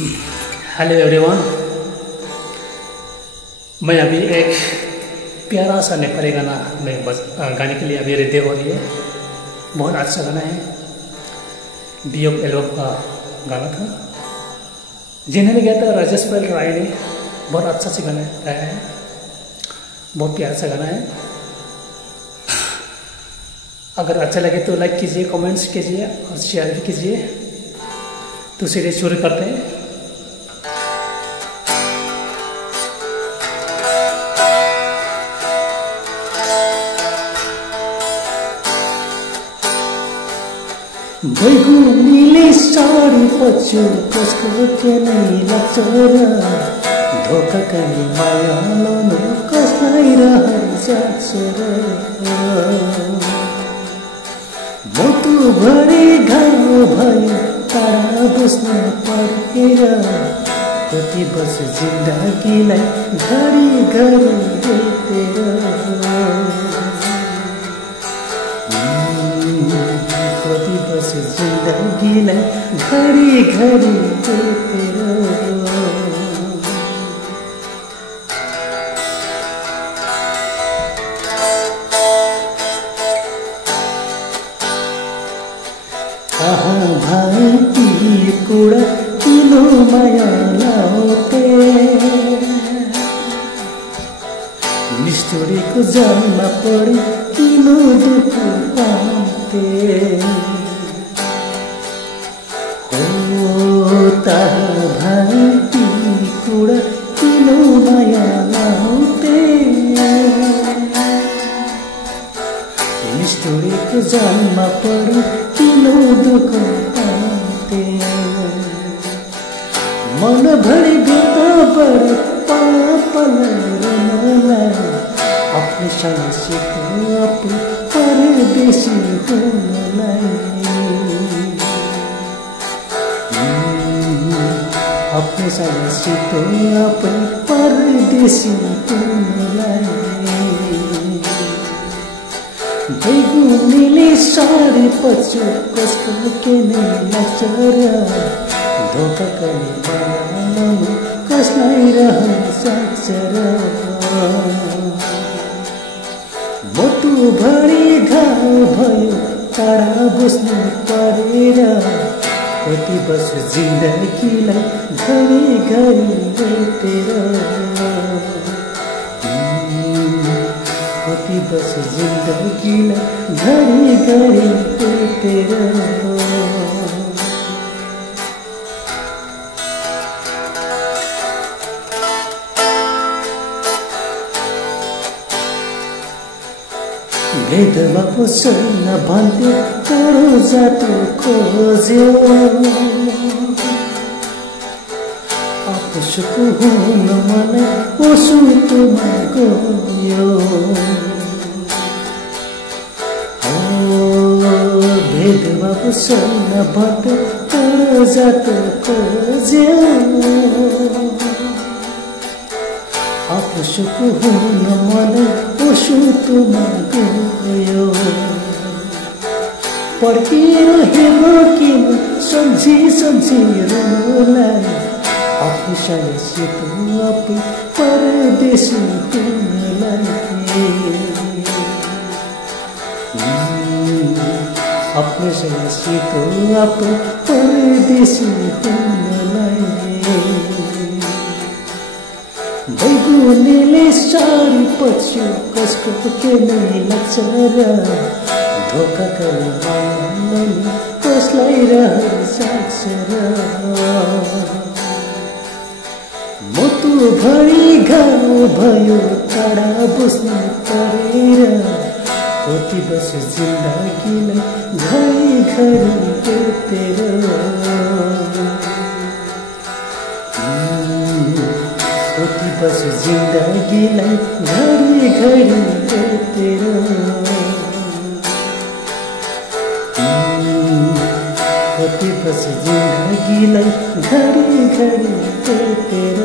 Hello everyone, मैं अभी एक प्यारा सा नेपाली गाना में गाने के लिए अभी रेडी हो रही है। बहुत अच्छा गाना है, वियोग एल्बम का गाना था। जिन्होंने गाया था राजेश पाल राय ने। बहुत अच्छा से गाना गाया है, बहुत प्यारा सा गाना है। अगर अच्छा लगे तो लाइक कीजिए, कमेंट्स कीजिए और शेयर भी कीजिए। तो चलिए शुरू करते हैं। बैगुनीले साडी पछु कसको के नै लाग्छ र धोकाले माया लाउनु कसलाई रहन्छ र मोटु भरि घाउ भयो तारा बस्नु परेर कति वर्ष जिन्दगीलाई घडी घडी बेतेर कति वर्ष जिन्दगीलाई घडी घडी बेतेर कहाँ भाइ ती कुरा किनो माया लाउते निष्ठुरीको जन्म पढी किनो दुःख पाउँथे हो कहाँ भाइ ती कुरा किनो माया लाउते निष्ठुरीको जन्म पढी किनो दुःख पाउँथे मन भरि बेताबाट पापलाई आफ्नो संसित आफू परदेशी हुनलाई आफ्नो संसित आफू परदेशी हुनलाई बैगुनीले साडी पछु कसको के नै लाग्छ र धोकाले बनाउनु कसलाई रहन्छ र मोटु भरि घाउ भयो टाढा बस्नु परेर कति वर्ष जिन्दगीलाई घरी घरी बेतेर कति वर्ष जिन्दगीलाई घरी घरी बेतेर भेदमा पो छैन भन्थ्यो तरो जातो खोज्यो आफूको हुन मलाई पशुमा गयो भेदमा पो छैन भन्थ्यो तरो जातो खोज्यो आफूको हुन मलाई पशुमा गयो पर्खिएर हेर्नु किन सम्झी सम्झी रुनुलाई आफूसँग आफू परदेशी हुनलाई आफूसँग आफू परदेशी हुनलाई बैगुनीले साडी पछु कसको के नै लाग्छ र धोकाले माया कसलाई रहन्छ र मोटु भरि घाउ भयो टाढा बस्नु परेर कति वर्ष जिन्दगीलाई घरी घरी बेतेर कति वर्ष जिन्दगीलाई घरी घरी बेतेर कति वर्ष जिन्दगीलाई घरी घरी बेतेर